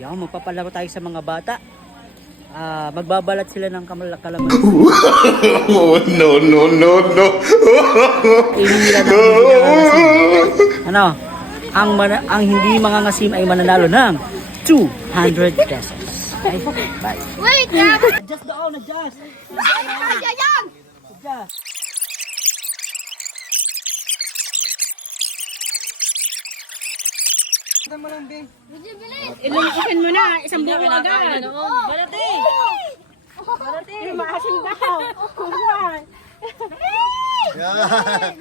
Yan, magpapalaro tayo sa mga bata. Magbabalat sila ng kalamansi. Oh, no, no, no, no. Ihira ng hindi nangangasim. Ano? Ang hindi mangangasim ay mananalo ng 200 pesos. Okay? Bye. Wait, yeah. Adjust doon, adjust. Yan. Adjust. Ilulukuhin mo na, isang buo agad. Balati! Balati! Maasin daw.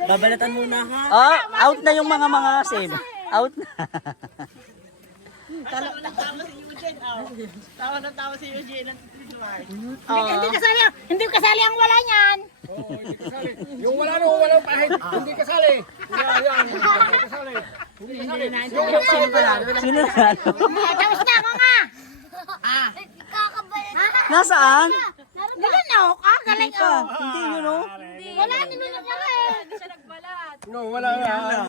Babalatan muna ha. Out na yung mga asim. Out na. Tawa na tawa si Eugene. Hindi kasali ang wala niyan. Yung walang pahit, hindi kasali. Yan, hindi kasali. Sino na? Tapos na ako nga. Nasaan? Galing na ako ka, galing Pa, ako. hindi yun no? Wala, ninunok na eh. No, wala na.